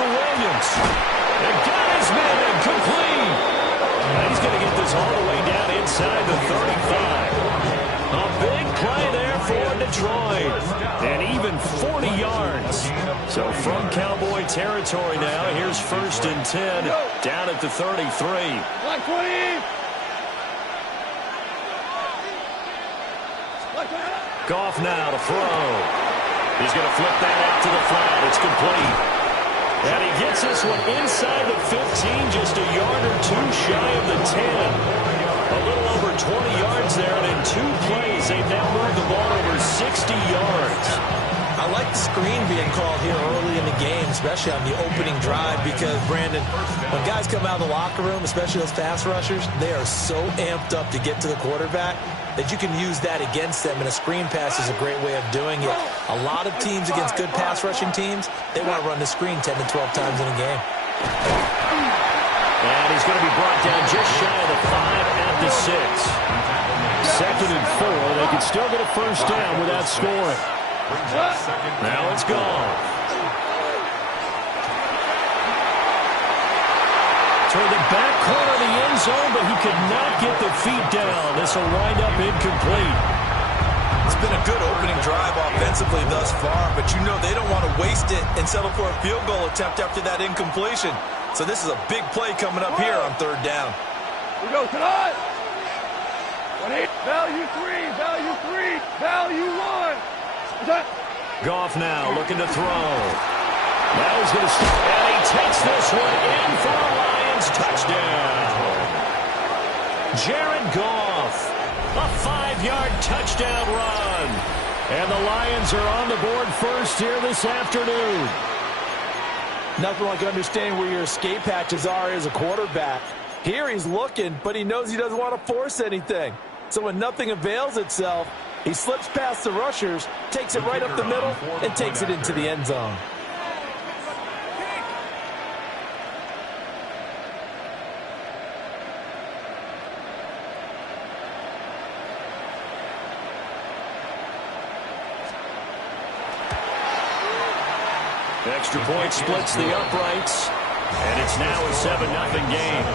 for Williams. And got his man incomplete. He's going to get this all the way down inside the 35. A big play there for Detroit. And even 40 yards. So from Cowboy territory now, here's 1st and 10 down at the 33. Goff now to throw. He's going to flip that out to the flat. It's complete. And he gets this one inside the 15, just a yard or two shy of the 10. A little over 20 yards there, and in 2 plays, they've now moved the ball over 60 yards. I like the screen being called here early in the game, especially on the opening drive, because, Brandon, when guys come out of the locker room, especially those pass rushers, they are so amped up to get to the quarterback that you can use that against them, and a screen pass is a great way of doing it. A lot of teams against good pass rushing teams, they want to run the screen 10 to 12 times in a game. And he's going to be brought down just shy of the 5 at the 6. 2nd and 4. They can still get a first down without scoring. Now it's gone. Toward the back corner of the end zone, but he could not get the feet down. This will wind up incomplete. It's been a good opening drive offensively thus far, but you know they don't want to waste it and settle for a field goal attempt after that incompletion. So this is a big play coming up here on 3rd down. We go tonight. Value 3, value 3, value 1. Goff now looking to throw. Now he's going to start, and he takes this one in for a Lions touchdown. Jared Goff, a 5-yard touchdown run. And the Lions are on the board first here this afternoon. Nothing like understanding where your escape hatches are as a quarterback. Here he's looking, but he knows he doesn't want to force anything. So when nothing avails itself, he slips past the rushers, takes it right up the middle, and takes it into the end zone. Extra point splits the uprights, and it's now a 7-0 game.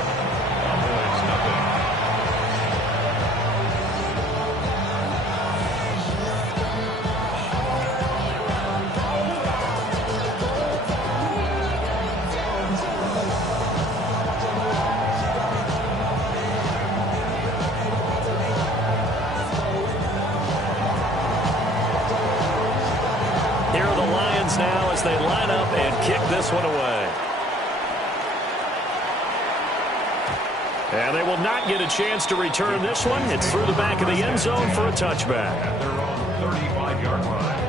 Now as they line up and kick this one away. And they will not get a chance to return this one. It's through the back of the end zone for a touchback. At their own 35-yard line.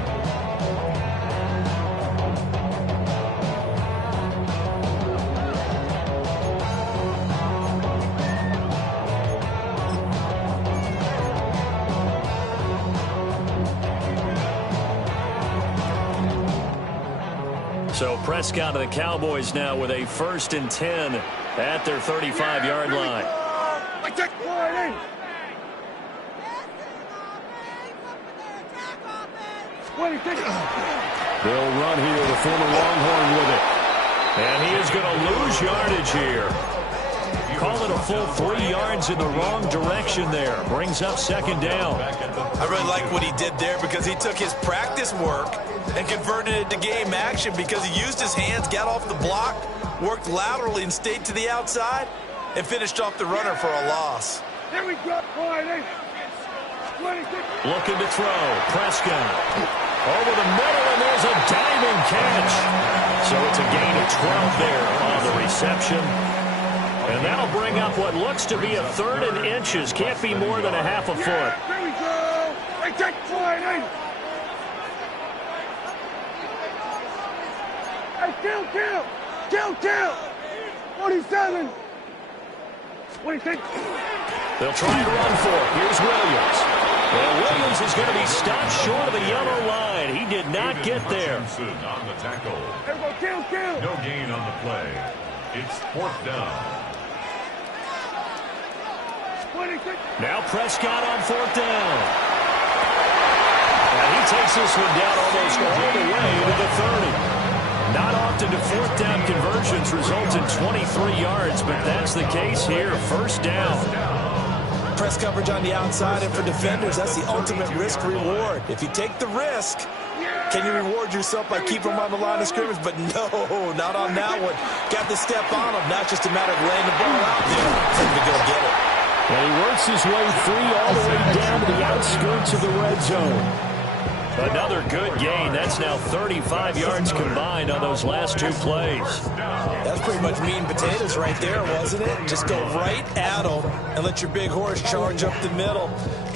So Prescott and the Cowboys now with a 1st and 10 at their 35-yard line. They'll run here, the former Longhorn with it. And he is going to lose yardage here. Call it a full 3 yards in the wrong direction there. Brings up 2nd down. I really like what he did there because he took his practice work and converted it to game action because he used his hands, got off the block, worked laterally and stayed to the outside, and finished off the runner for a loss. Here we go, Looking to throw. Prescott. Over the middle, and there's a diving catch. So it's a gain of 12 there on the reception. And that'll bring up what looks to be a 3rd and inches. Can't be more than a half a foot. There we go. Hey, take Friday. Hey, kill. 47. 26. They'll try and run for it. Here's Williams. Well, Williams is going to be stopped short of the yellow line. He did not get there. On the tackle. Kill. No gain on the play. It's 4th down. Now Prescott on 4th down. And he takes this one down almost all the way to the 30. Not often do fourth down conversions result in 23 yards, but that's the case here. First down. Press coverage on the outside, and for defenders, that's the ultimate risk-reward. If you take the risk, can you reward yourself by keeping them on the line of scrimmage? But no, not on that one. Got the step on them. Not just a matter of laying the ball out there for him to go get it. And he works his way free all the way down to the outskirts of the red zone. Another good gain. That's now 35 yards combined on those last two plays. That's pretty much meat and potatoes right there, wasn't it? Just go right at them and let your big horse charge up the middle.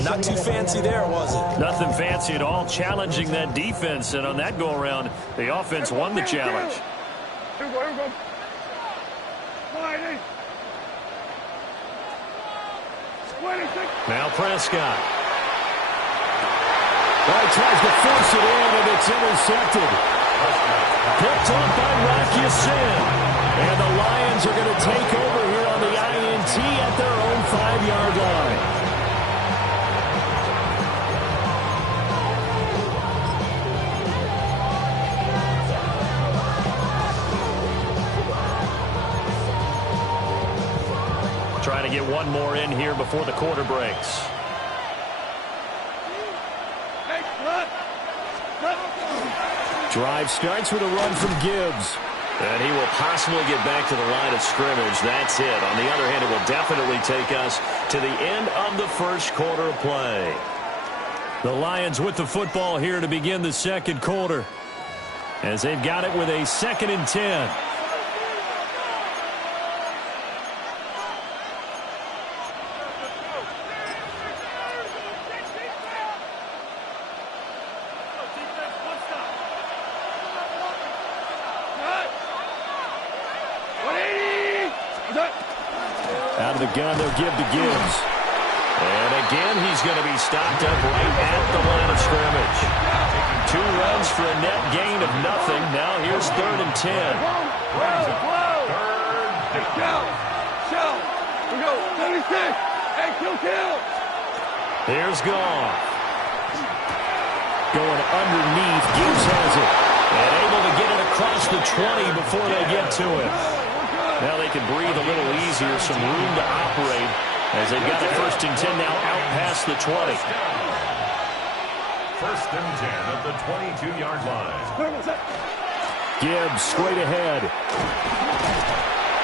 Not too fancy there, was it? Nothing fancy at all, challenging that defense. And on that go-around, the offense won the challenge. Here we go. Now Prescott. Well, he tries to force it in, and it's intercepted. Picked up by Rocky Sin. And the Lions are going to take over here on the INT at their own 5-yard line. Trying to get one more in here before the quarter breaks. Drive starts with a run from Gibbs. And he will possibly get back to the line of scrimmage. That's it. On the other hand, it will definitely take us to the end of the first quarter of play. The Lions with the football here to begin the second quarter, as they've got it with a 2nd and 10. Out of the gun, they'll give to Gibbs. And again, he's going to be stopped up right at the line of scrimmage. 2 runs for a net gain of nothing. Now here's 3rd and 10. Here's Goff. Going underneath. Gibbs has it. And able to get it across the 20 before they get to it. Now they can breathe a little easier, some room to operate as they've got a 1st and 10 now out past the 20. 1st and 10 at the 22-yard line. Gibbs straight ahead.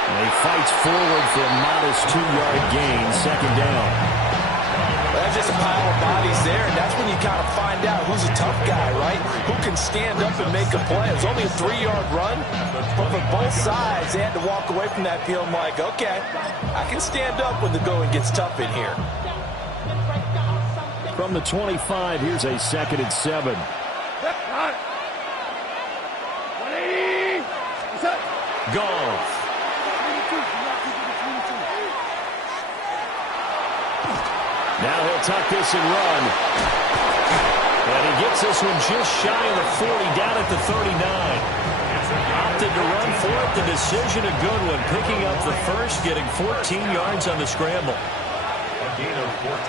And he fights forward for a modest 2-yard gain, 2nd down. That's just a pile of bodies there, and that's when you kind of find out who's a tough guy, right? Who can stand up and make a play. It was only a 3-yard run, but for both sides, they had to walk away from that feeling like, okay, I can stand up when the going gets tough in here. From the 25, here's a 2nd and 7. Goff. Now he'll tuck this and run. And he gets this one just shy of the 40, down at the 39. Opted to run for it. The decision a good one. Picking up the first, getting 14 yards on the scramble. A gain of 14.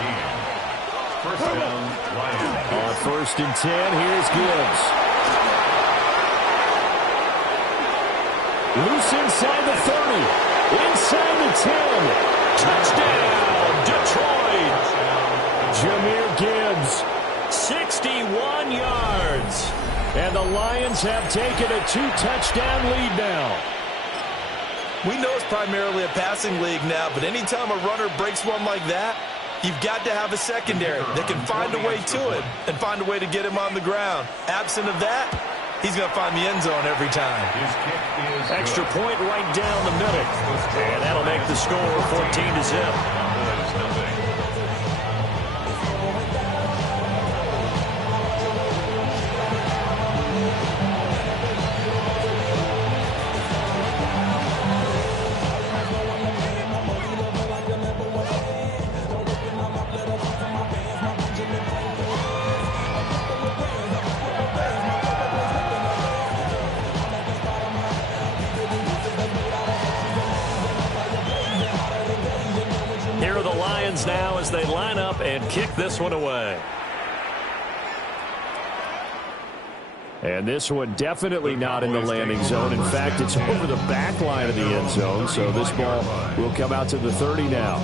1st down, Lions. On 1st and 10, here's Gibbs. Loose inside the 30. Inside the 10. Touchdown, Detroit. Jahmyr Gibbs, 61 yards. And the Lions have taken a 2-touchdown lead now. We know it's primarily a passing league now, but anytime a runner breaks one like that, you've got to have a secondary that can find a way to it and find a way to get him on the ground. Absent of that, he's going to find the end zone every time. Extra point right down the middle. And that'll make the score 14-0. Now as they line up and kick this one away. And this one definitely not in the landing zone. In fact, it's over the back line of the end zone. So this ball will come out to the 30 now.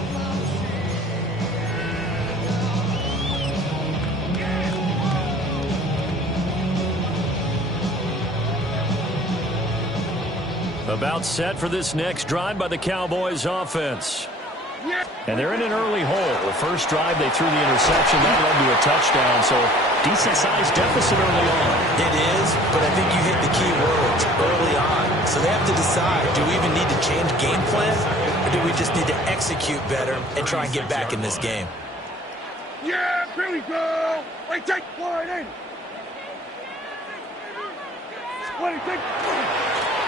About set for this next drive by the Cowboys offense. And they're in an early hole. The first drive, they threw the interception. That led to a touchdown. So decent-sized deficit early on. It is, but I think you hit the key words early on. So they have to decide, do we even need to change game plan? Or do we just need to execute better and try and get back in this game? Yeah, here we go. Wait, take one in. 26.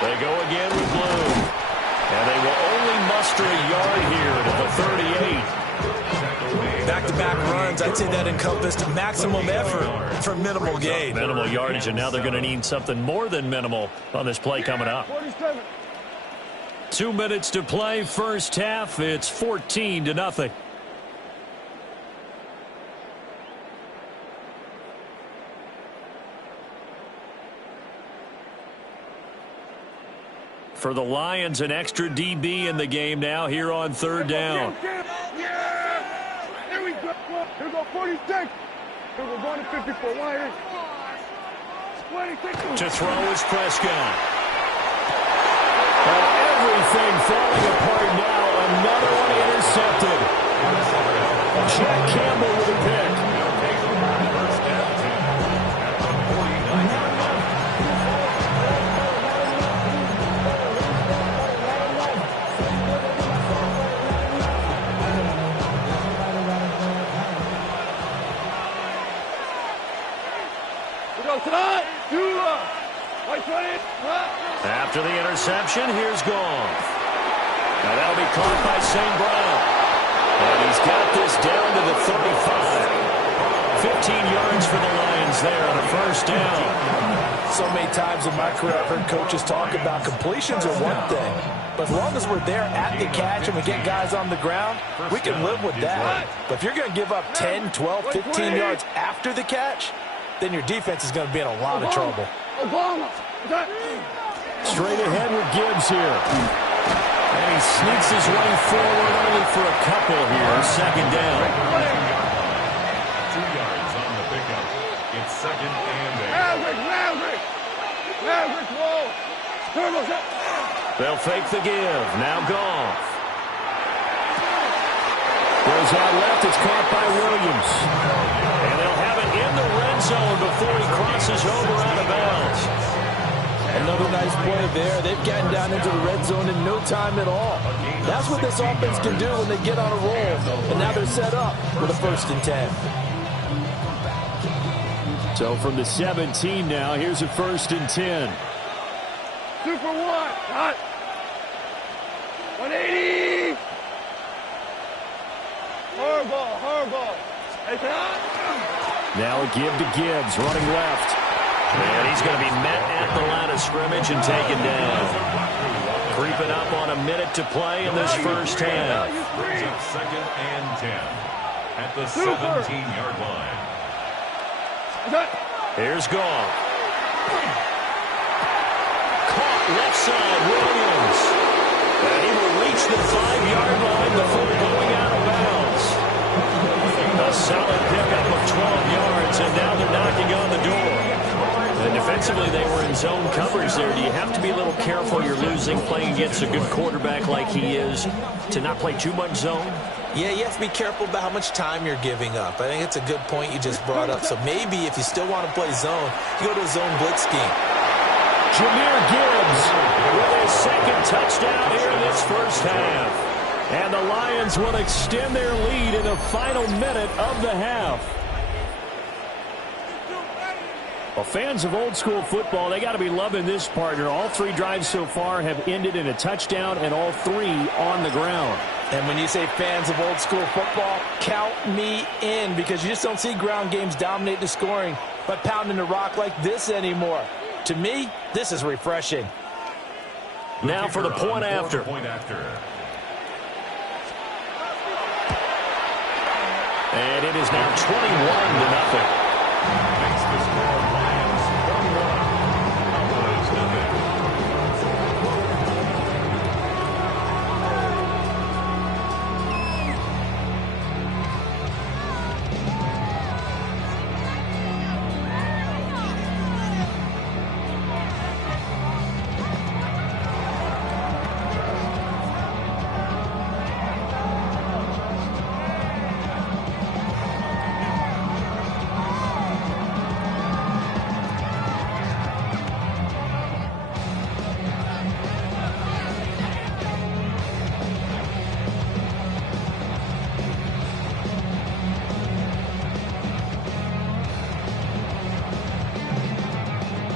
They go again with Bloom. And they will only muster a yard here to the 38. Back-to-back runs, I'd say that encompassed maximum effort for minimal gain. Minimal yardage, and now they're going to need something more than minimal on this play coming up. 47. 2 minutes to play, first half. It's 14-0. For the Lions, an extra DB in the game now here on third down. Yeah. Here we go. Here we go, 46. Here we're going to 54. Wide. 26. To throw is Prescott. Everything falling apart now. Another one intercepted. Jack Campbell with a pick. After the interception, here's Goff. Now that'll be caught by St. Brown. And he's got this down to the 35. 15 yards for the Lions there on a first down. So many times in my career I've heard coaches talk about completions are one thing. But as long as we're there at the catch and we get guys on the ground, we can live with that. But if you're going to give up 10, 12, 15 yards after the catch, then your defense is going to be in a lot of trouble. Straight ahead with Gibbs here. And he sneaks his way forward only for a couple here. Second down. 2 yards on the pickup. It's second and 8. They'll fake the give. Now Goff. Goes out left. It's caught by Williams. And they'll have it in the red zone before he crosses over out of bounds. Another nice play there. They've gotten down into the red zone in no time at all. That's what this offense can do when they get on a roll. And now they're set up for the 1st and 10. So from the 17 now, here's a 1st and 10. Super one. Hot. 180. Horrible. Now a give to Gibbs, running left. And he's going to be met at the line of scrimmage and taken down. Creeping up on a minute to play in this first half. It's second and 10 at the 17-yard line. Here's Goff. Caught left side, Williams. And he will reach the 5-yard line before going out of bounds. A solid pickup of 12 yards, and now they're knocking on the door. And defensively, they were in zone coverage there. Do you have to be a little careful? You're losing, playing against a good quarterback like he is, to not play too much zone? Yeah, you have to be careful about how much time you're giving up. I think it's a good point you just brought up. So maybe if you still want to play zone, you go to a zone blitz scheme. Jahmyr Gibbs with his second touchdown here in this first half. And the Lions will extend their lead in the final minute of the half. Well, fans of old school football, they got to be loving this partner. All 3 drives so far have ended in a touchdown, and all 3 on the ground. And when you say fans of old school football, count me in, because you just don't see ground games dominate the scoring by pounding the rock like this anymore. To me, this is refreshing. Now for the point after. And it is now 21-0. Makes the score Lions 31,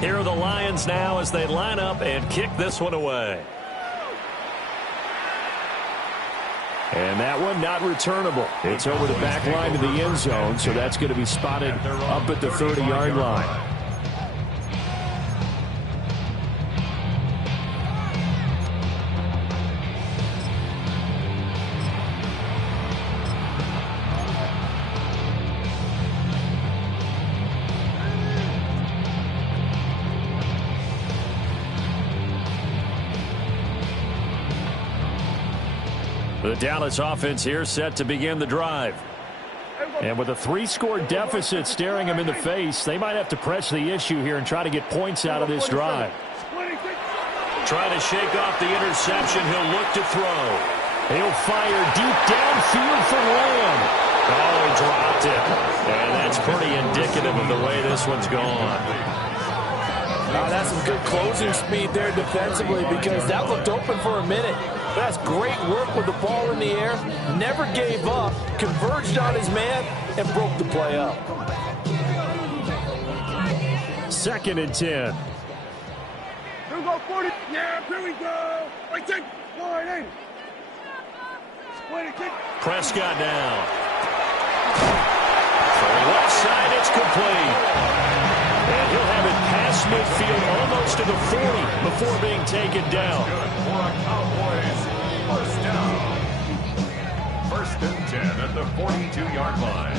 Here are the Lions now as they line up and kick this one away. And that one not returnable. It's over the back line to the end zone, so that's going to be spotted up at the 30-yard line. The Dallas offense here set to begin the drive. And with a 3-score deficit staring them in the face, they might have to press the issue here and try to get points out of this drive. Trying to shake off the interception. He'll look to throw. He'll fire deep downfield for Lamb. Oh, he dropped it. And that's pretty indicative of the way this one's gone. That's some good closing speed there defensively because that looked open for a minute. That's great work with the ball in the air. Never gave up, converged on his man, and broke the play up. 2nd and 10. Here we go, 40. Yeah, here we go. Right take. Line 80. Prescott down. From the left side, it's complete. And he'll have it past midfield almost to the 40 before being taken down. For a Cowboys first down. 1st and 10 at the 42-yard line.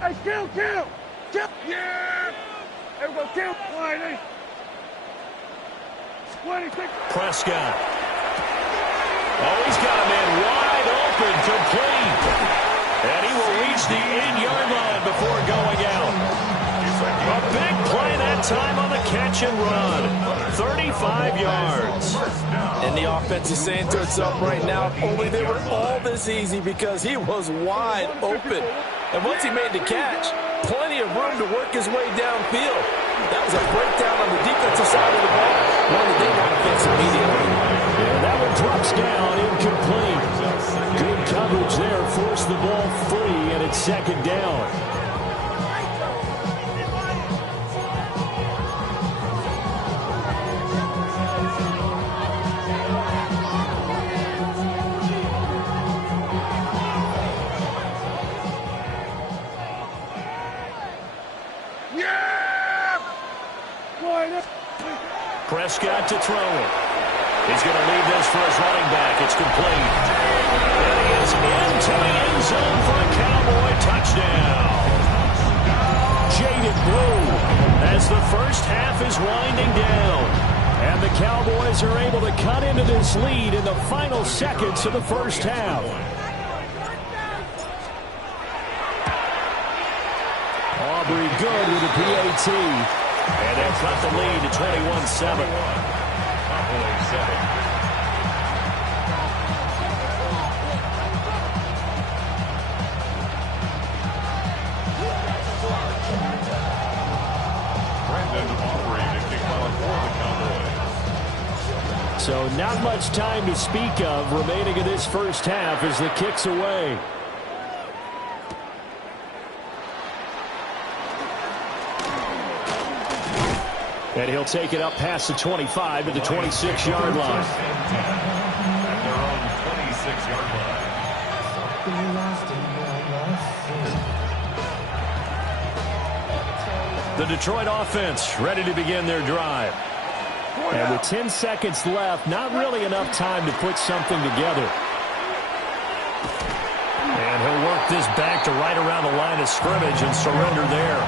Hey, kill. Yeah. Everybody kill. Line 8. 26. Prescott. Oh, he's got a man wide open, complete. And he will reach the 8-yard line before going out. A big play that time on the catch and run. 35 yards. And the offense is saying to itself right now, if only they were all this easy because he was wide open. And once he made the catch, plenty of room to work his way downfield. That was a breakdown on the defensive side of the ball. One that they want to fix immediately. And that one drops down, incomplete. Good coverage there, forced the ball free, and it's 2nd down. Prescott to throw it. He's going to leave this for his running back. It's complete. And he is into the end zone for a Cowboy touchdown. Jaded Blue as the first half is winding down. And the Cowboys are able to cut into this lead in the final seconds of the first half. Aubrey good with a PAT. And they cut the lead to 21-7. So not much time to speak of remaining in this first half as the kick's away. And he'll take it up past the 25 to the 26-yard line. At their own 26-yard line. The Detroit offense ready to begin their drive. And with 10 seconds left, not really enough time to put something together. And he'll work this back to right around the line of scrimmage and surrender there.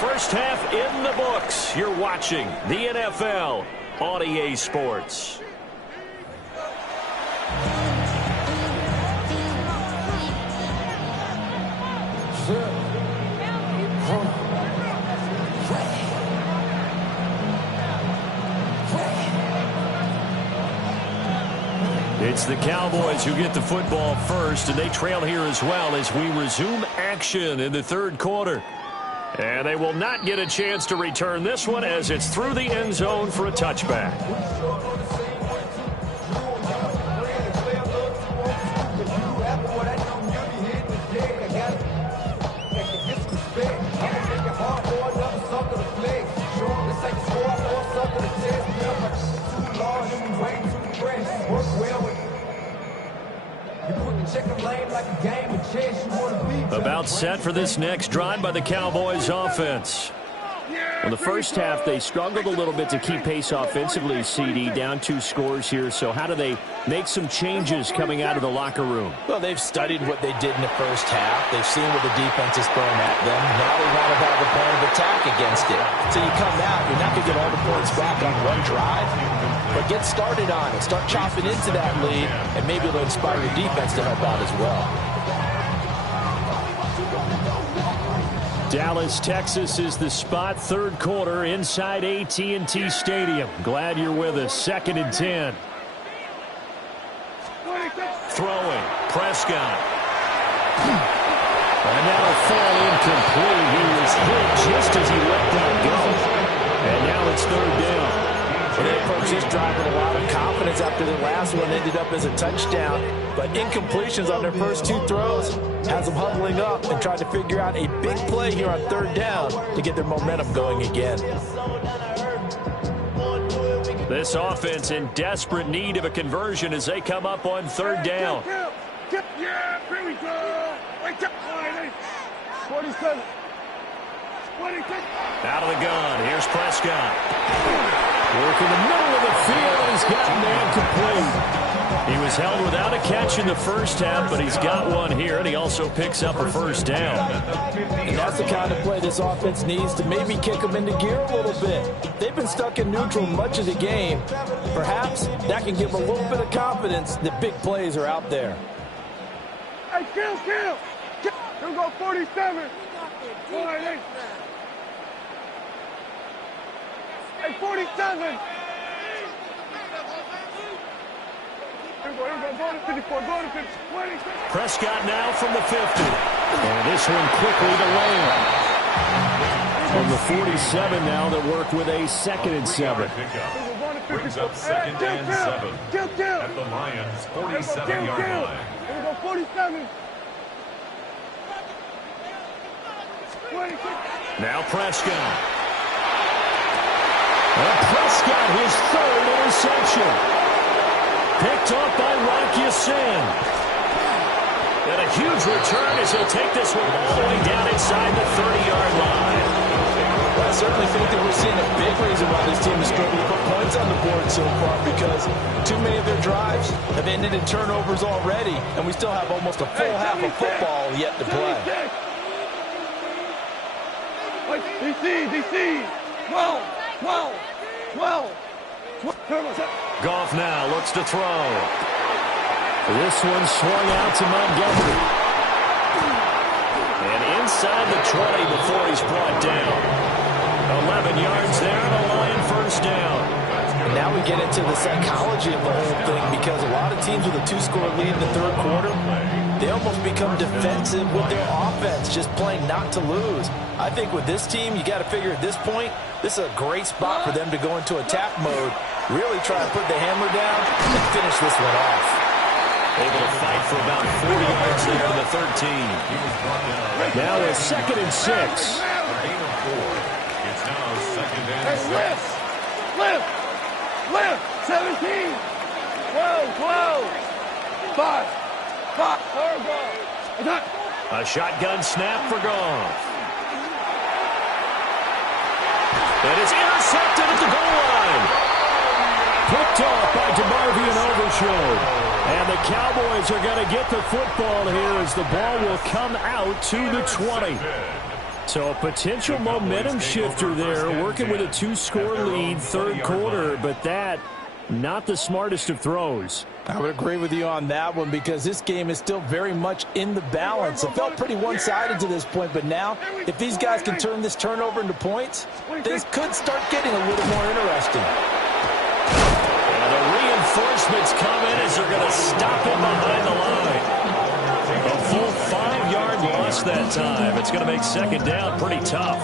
First half in the books. You're watching the NFL on EA Sports. It's the Cowboys who get the football first, and they trail here as well as we resume action in the 3rd quarter. And they will not get a chance to return this one as it's through the end zone for a touchback. About set for this next drive by the Cowboys offense. In the first half, they struggled a little bit to keep pace offensively, CD, down 2 scores here. So how do they make some changes coming out of the locker room? Well, they've studied what they did in the first half. They've seen what the defense is throwing at them. Now they want to have a plan of attack against it. So you come out, you're not going to get all the points back on one drive, but get started on it. Start chopping into that lead, and maybe it'll inspire your defense to help out as well. Dallas, Texas is the spot. Third quarter inside AT&T Stadium. Glad you're with us. 2nd and 10. Throwing. Prescott. And that'll fall incomplete. He was hit just as he let that go. And now it's 3rd down. Well, they approached this drive with a lot of confidence after the last one ended up as a touchdown. But incompletions on their first 2 throws has them huddling up and trying to figure out a big play here on 3rd down to get their momentum going again. This offense in desperate need of a conversion as they come up on 3rd down. Yeah, here we go. 47. 26. Out of the gun. Here's Prescott. Working the middle of the field, and he's got a man complete. He was held without a catch in the first half, but he's got one here, and he also picks up a 1st down. And that's the kind of play this offense needs to maybe kick them into gear a little bit. They've been stuck in neutral much of the game. Perhaps that can give them a little bit of confidence that big plays are out there. Hey, kill. Here we go, 47. 48. Hey, 47. Here we go, go to 54, go to 50, 26. Prescott now from the 50. And this one quickly to Lamb. From the 47 now that work with a 2nd and 7. Brings up 2nd and 7. At the Lions' 47-yard line. Here we go, 47. 26. Now Prescott. And Prescott, his 3rd interception. Picked off by Rock Ya-Sin. And a huge return as he'll take this one all the way down inside the 30-yard line. Well, I certainly think that we're seeing a big reason why this team is struggling to put points on the board so far, because too many of their drives have ended in turnovers already, and we still have almost a full half of football yet to play. DC. 12. Goff now looks to throw. This one swung out to Montgomery. And inside the 20 before he's brought down. 11 yards there and a Lion 1st down. And now we get into the psychology of the whole thing, because a lot of teams with a 2-score lead in the 3rd quarter, they almost become defensive with their offense, just playing not to lose. I think with this team, you got to figure at this point, this is a great spot for them to go into attack mode, really try to put the hammer down and finish this one off. Able to fight for about 40 yards there to the 13. Now a 2nd and 6. It's now 2nd and 6. Lift. 17. 12. 5. 4. A shotgun snap for Goff. And it's intercepted at the goal line. Picked off by DeMarvion Overshown. And the Cowboys are going to get the football here as the ball will come out to the 20. So a potential momentum shifter there, working with a 2-score lead, 3rd quarter, but that not the smartest of throws. I would agree with you on that one, because this game is still very much in the balance. It felt pretty one-sided to this point, but now if these guys can turn this turnover into points, things could start getting a little more interesting. And the reinforcements come in as they're going to stop him behind the line. A full 5-yard loss that time. It's going to make 2nd down pretty tough.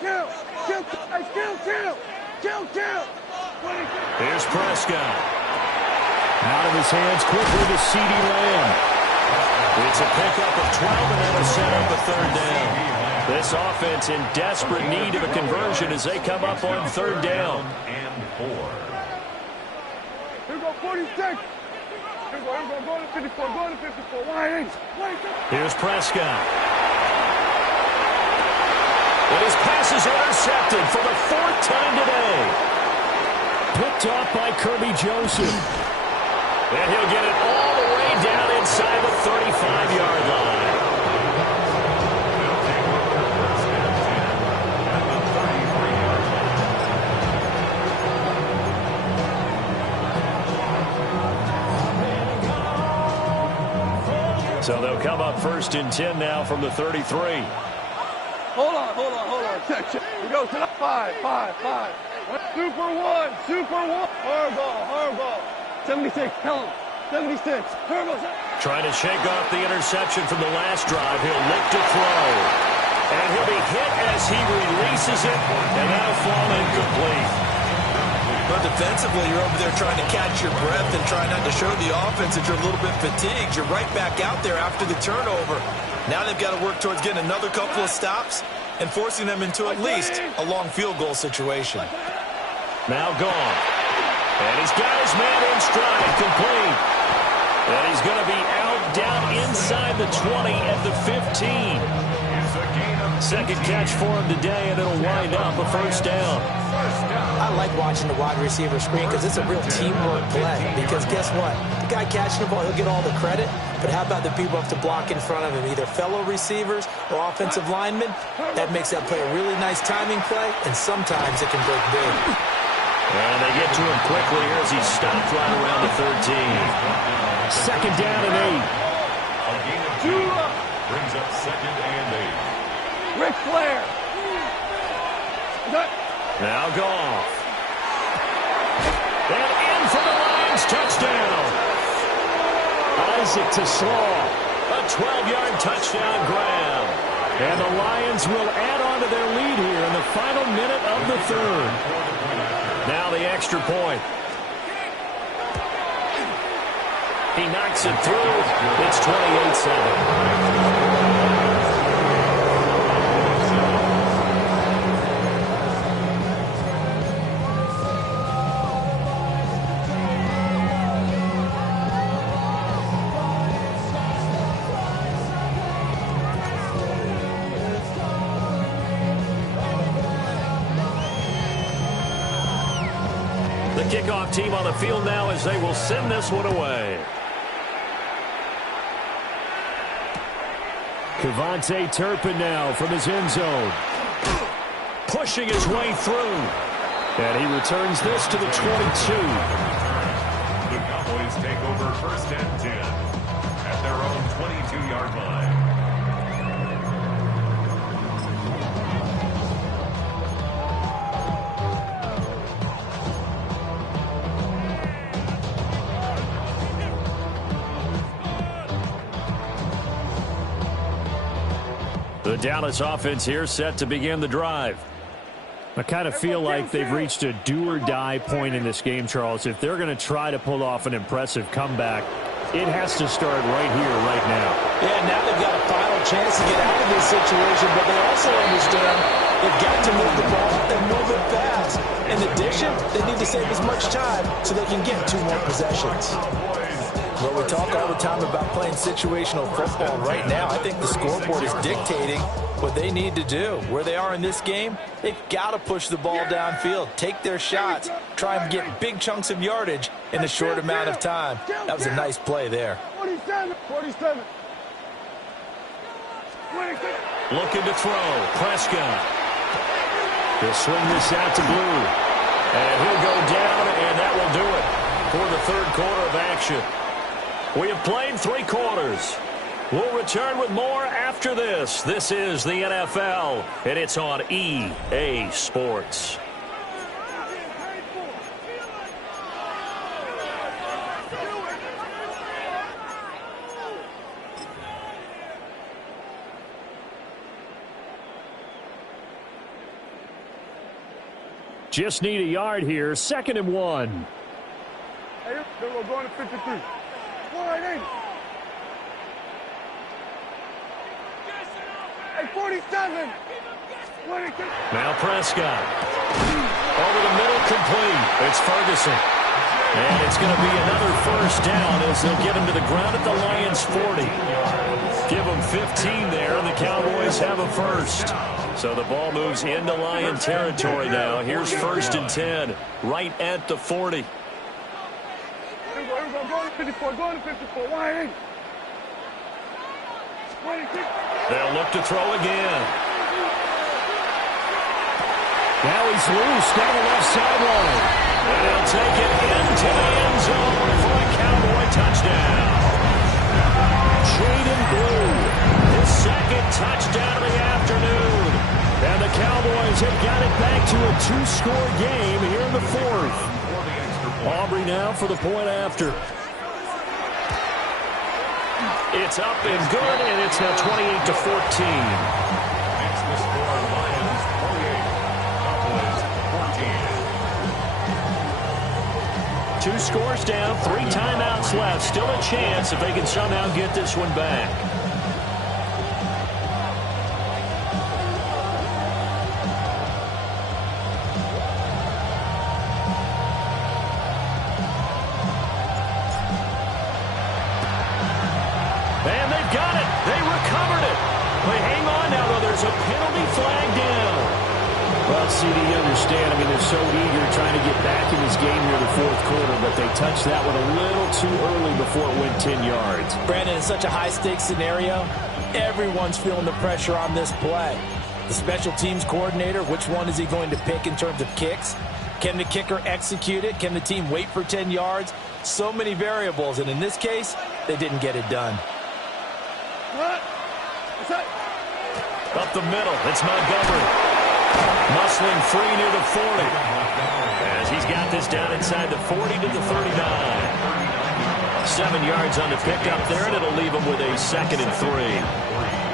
Kill. Here's Prescott. Out of his hands quickly to CeeDee Lamb. It's a pickup of 12, and that'll set up a 3rd down. This offense in desperate need of a conversion as they come up on third down. And 4. Here we go, 46. Here we go, go to 54, go to 54. Wide. Here's Prescott. And his pass is intercepted for the 4th time today. Picked off by Kirby Joseph. And he'll get it all the way down inside the 35-yard line. They'll take over first and 10 at the 33-yard line. So they'll come up first and 10 now from the 33. Hold on. Check. We go to the 5. Super one. Hard ball. 76, tell him. 76, turbo. Trying to shake off the interception from the last drive. He'll look to throw. And he'll be hit as he releases it. And that'll fall incomplete. But defensively, you're over there trying to catch your breath and trying not to show the offense that you're a little bit fatigued. You're right back out there after the turnover. Now they've got to work towards getting another couple of stops and forcing them into at least a long field goal situation. Now gone. And he's got his man in stride, complete. And he's going to be out down inside the 20 at the 15. Second catch for him today, and it'll wind up a first down. I like watching the wide receiver screen because it's a real teamwork play. Because guess what? The guy catching the ball, he'll get all the credit. But how about the people who have to block in front of him, either fellow receivers or offensive linemen? That makes that play a really nice timing play, and sometimes it can break big. And they get to him quickly here as he stopped right around the 13. Second down and 8. A gain of 2 brings up second and 8. Ric Flair. Now Goff. And in for the Lions touchdown. Isaac to Slaw. A 12-yard touchdown grab. And the Lions will add on to their lead here in the final minute of the third. Now the extra point. He knocks it through. It's 28-7. Kickoff team on the field now as they will send this one away. KaVontae Turpin now from his end zone. Pushing his way through. And he returns this to the 22. The Cowboys take over first and 10 at their own 22-yard line. The Dallas offense here set to begin the drive. I kind of feel like they've reached a do-or-die point in this game, Charles. If they're going to try to pull off an impressive comeback, it has to start right here, right now. Yeah, now they've got a final chance to get out of this situation, but they also understand they've got to move the ball and move it fast. In addition, they need to save as much time so they can get 2 more possessions. Well, we talk all the time about playing situational football. Right now, I think the scoreboard is dictating what they need to do. Where they are in this game, they've got to push the ball downfield, take their shots, try and get big chunks of yardage in a short amount of time. That was a nice play there. 47. Looking to throw. Prescott. He'll swing this out to Blue. And he'll go down, and that will do it for the third quarter of action. We have played 3 quarters. We'll return with more after this. This is the NFL, and it's on EA Sports. Just need a yard here. 2nd and 1. Hey, we're going to 53. 480. Hey, 47. 22. Now Prescott. Over the middle, complete. It's Ferguson. And it's going to be another first down as they'll get him to the ground at the Lions' 40. Give them 15 there, and the Cowboys have a first. So the ball moves into Lion territory now. Here's 1st and 10, right at the 40. Here we go. Go to 54. Go to 54. Wide. 26. They'll look to throw again. Now he's loose down the left sideline. And he'll take it into the end zone for a Cowboy touchdown. Jaden Blue, his 2nd touchdown of the afternoon. And the Cowboys have got it back to a 2-score game here in the 4th. Aubrey now for the point after. It's up and good, and it's now 28-14. Makes the score Lions 48, Cowboys 14. 2 scores down, 3 timeouts left. Still a chance if they can somehow get this one back. And they've got it. They recovered it. They hang on now, though. There's a penalty flag down. Well, CD, you understand. I mean, they're so eager trying to get back in this game near the 4th quarter, but they touched that one a little too early before it went 10 yards. Brandon, in such a high-stakes scenario, everyone's feeling the pressure on this play. The special teams coordinator, which one is he going to pick in terms of kicks? Can the kicker execute it? Can the team wait for 10 yards? So many variables, and in this case, they didn't get it done. What's that? Up the middle, it's Montgomery. Muscling free near the 40. As he's got this down inside the 40 to the 39. 7 yards on the pickup there, and it'll leave him with a 2nd and 3.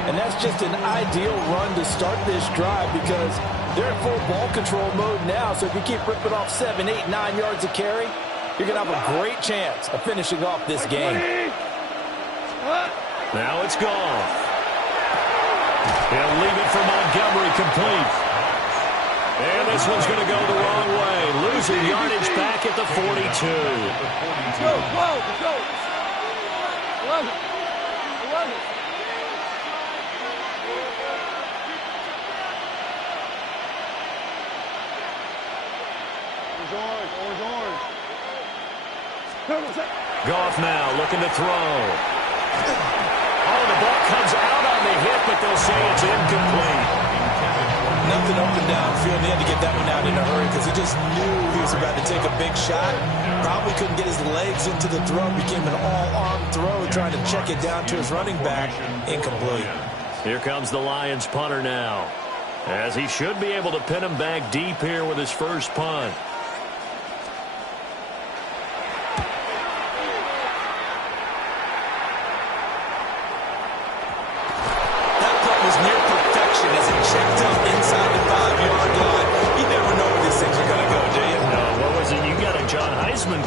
And that's just an ideal run to start this drive because they're in full ball control mode now. So if you keep ripping off 7, 8, 9 yards of carry, you're going to have a great chance of finishing off this game. Now it's gone. He'll leave it for Montgomery complete. And this one's going to go the wrong way. Losing yardage back at the 42. Go, go. 11. 11. Orange. Goff now looking to throw. Oh, the ball comes out on the hit, but they'll say it's incomplete. Nothing up and down field. He had to get that one out in a hurry because he just knew he was about to take a big shot. Probably couldn't get his legs into the throw. Became an all-arm throw, trying to check it down to his running back. Incomplete. Here comes the Lions punter now, as he should be able to pin him back deep here with his first punt.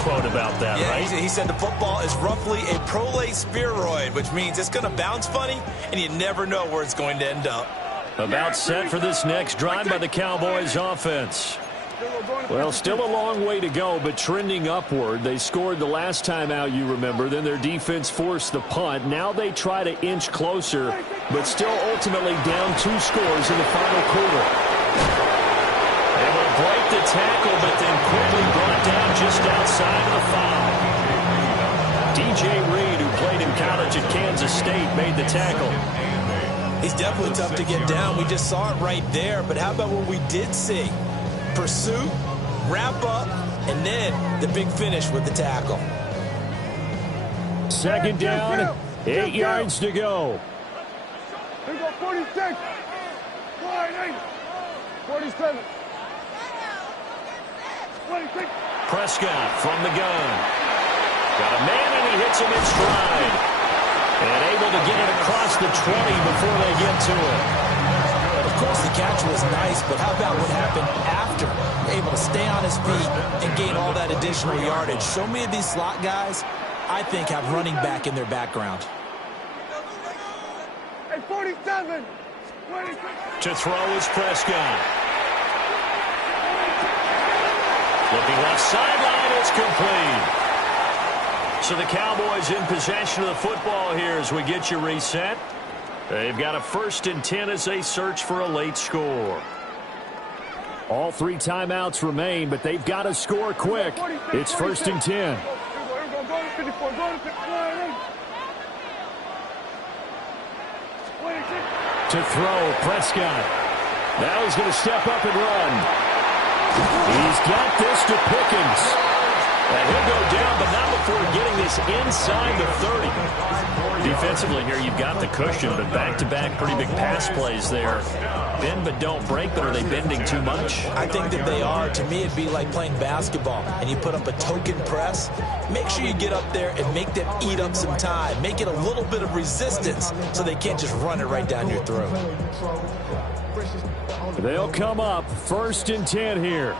Quote about that, yeah, right? He said the football is roughly a prolate spheroid, which means it's going to bounce funny, and you never know where it's going to end up. About set for this next drive by the Cowboys offense. Well, still a long way to go, but trending upward. They scored the last time out, you remember. Then their defense forced the punt. Now they try to inch closer, but still ultimately down 2 scores in the final quarter. Able to break the tackle, but then quickly brought down just outside of the foul. DJ Reed, who played in college at Kansas State, made the tackle. He's definitely tough to get down. We just saw it right there, but how about what we did see? Pursuit, wrap up, and then the big finish with the tackle. 2nd down, 8 yards to go. Here we go, 46. 47. 26. Prescott from the gun. Got a man, and he hits him in stride. And able to get it across the 20 before they get to it. Of course, the catch was nice, but how about what happened after? Able to stay on his feet and gain all that additional yardage. So many of these slot guys, I think, have running back in their background. Hey, 47. To throw is Prescott. Looking left sideline, it's complete. So the Cowboys in possession of the football here as we get you reset. They've got a 1st and 10 as they search for a late score. All 3 timeouts remain, but they've got to score quick. It's 1st and 10. To throw, Prescott. Now he's going to step up and run. He's got this to Pickens. And he'll go down, but not before getting this inside the 30. Defensively here, you've got the cushion, but back-to-back pretty big pass plays there. Bend but don't break, but are they bending too much? I think that they are. To me, it'd be like playing basketball, and you put up a token press. Make sure you get up there and make them eat up some time. Make it a little bit of resistance so they can't just run it right down your throat. They'll come up 1st and 10 here.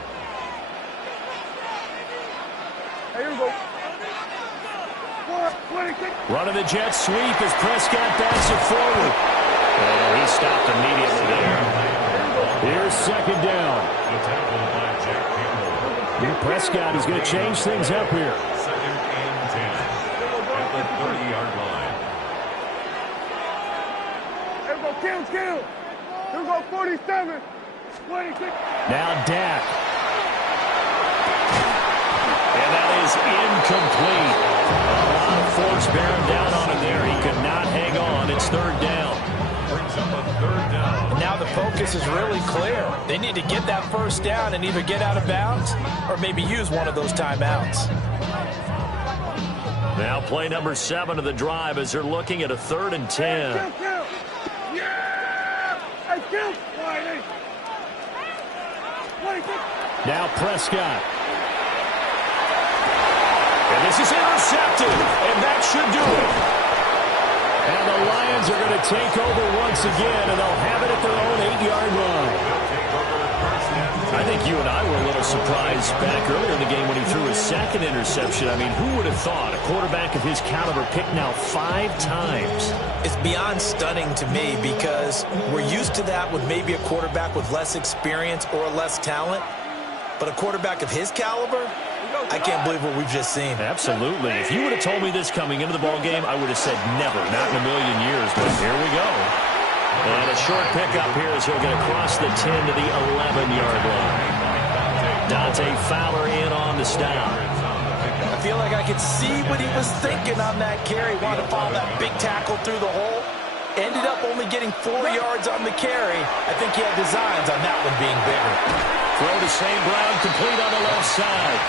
Running the jet sweep as Prescott backs it forward. And he stopped immediately there. Here's 2nd down. Prescott is going to change things up here. 2nd and 10 at the 30-yard line. Here we go, kill. Here we go, 47. 26. Now Dak. And that is incomplete. A lot of force bearing down on him there. He could not hang on. It's 3rd down. Brings up a 3rd down. Now the focus is really clear. They need to get that 1st down and either get out of bounds or maybe use one of those timeouts. Now play number 7 of the drive as they're looking at a 3rd and 10. Kill. Yeah! Hey, kill! Now Prescott. And this is intercepted, and that should do it. And the Lions are going to take over once again, and they'll have it at their own 8-yard line. I think you and I were a little surprised back earlier in the game when he threw his 2nd interception. I mean, who would have thought a quarterback of his caliber picked now 5 times? It's beyond stunning to me because we're used to that with maybe a quarterback with less experience or less talent. But a quarterback of his caliber, I can't believe what we've just seen. Absolutely. If you would have told me this coming into the ball game, I would have said never, not in a million years. But here we go. And a short pickup here as he'll get across the 10 to the 11-yard line. Dante Fowler in on the stop. I feel like I could see what he was thinking on that carry. Wanted to follow that big tackle through the hole. Ended up only getting 4 yards on the carry. I think he had designs on that one being bigger. Throw to St. Brown, complete on the left side.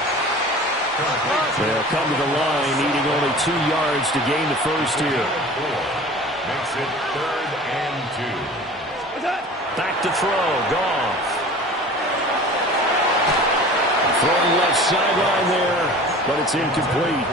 They'll come to the line, needing only 2 yards to gain the 1st here. Makes it 3rd and 2. Back to throw, Goff. Throwing left sideline there, but it's incomplete.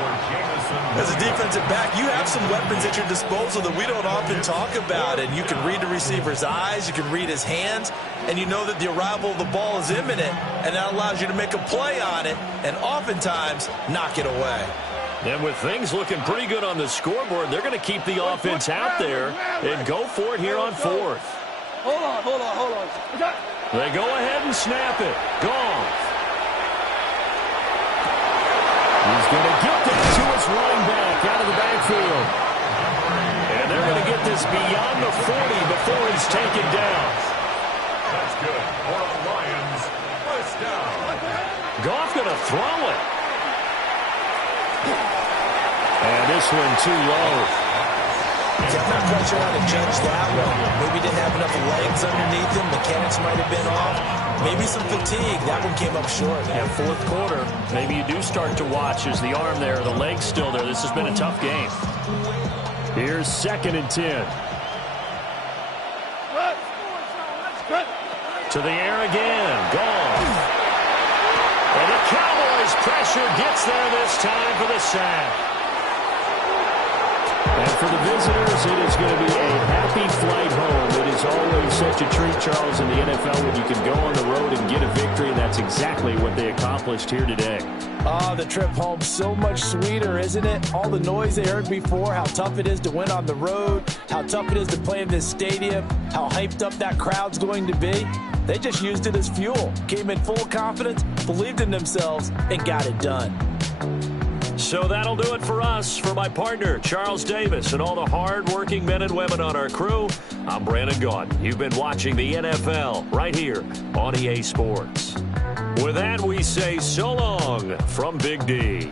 As a defensive back, you have some weapons at your disposal that we don't often talk about. And you can read the receiver's eyes, you can read his hands, and you know that the arrival of the ball is imminent, and that allows you to make a play on it and oftentimes knock it away. And with things looking pretty good on the scoreboard, they're going to keep the offense out there and go for it here on 4th. Hold on. They go ahead and snap it. Goff. He's going to get that to his running back out of the backfield. And they're going to get this beyond the 40 before he's taken down. That's good for the Lions. 1st down. Goff going to throw it. And this one too low. I'm not quite sure how to judge that one. Maybe didn't have enough legs underneath him. Mechanics might have been off. Maybe some fatigue. That one came up short. Yeah, 4th quarter. Maybe you do start to watch as the arm there, the leg's still there. This has been a tough game. Here's 2nd and 10. To the air again. Goff. And the Cowboys pressure gets there this time for the sack. And for the visitors, it is going to be a happy flight home. It is always such a treat, Charles, in the NFL when you can go on the road and get a victory, and that's exactly what they accomplished here today. Oh, the trip home so much sweeter, isn't it? All the noise they heard before, how tough it is to win on the road, how tough it is to play in this stadium, how hyped up that crowd's going to be. They just used it as fuel, came in full confidence, believed in themselves, and got it done. So that'll do it for us. For my partner, Charles Davis, and all the hard-working men and women on our crew, I'm Brandon Gaudin. You've been watching the NFL right here on EA Sports. With that, we say so long from Big D.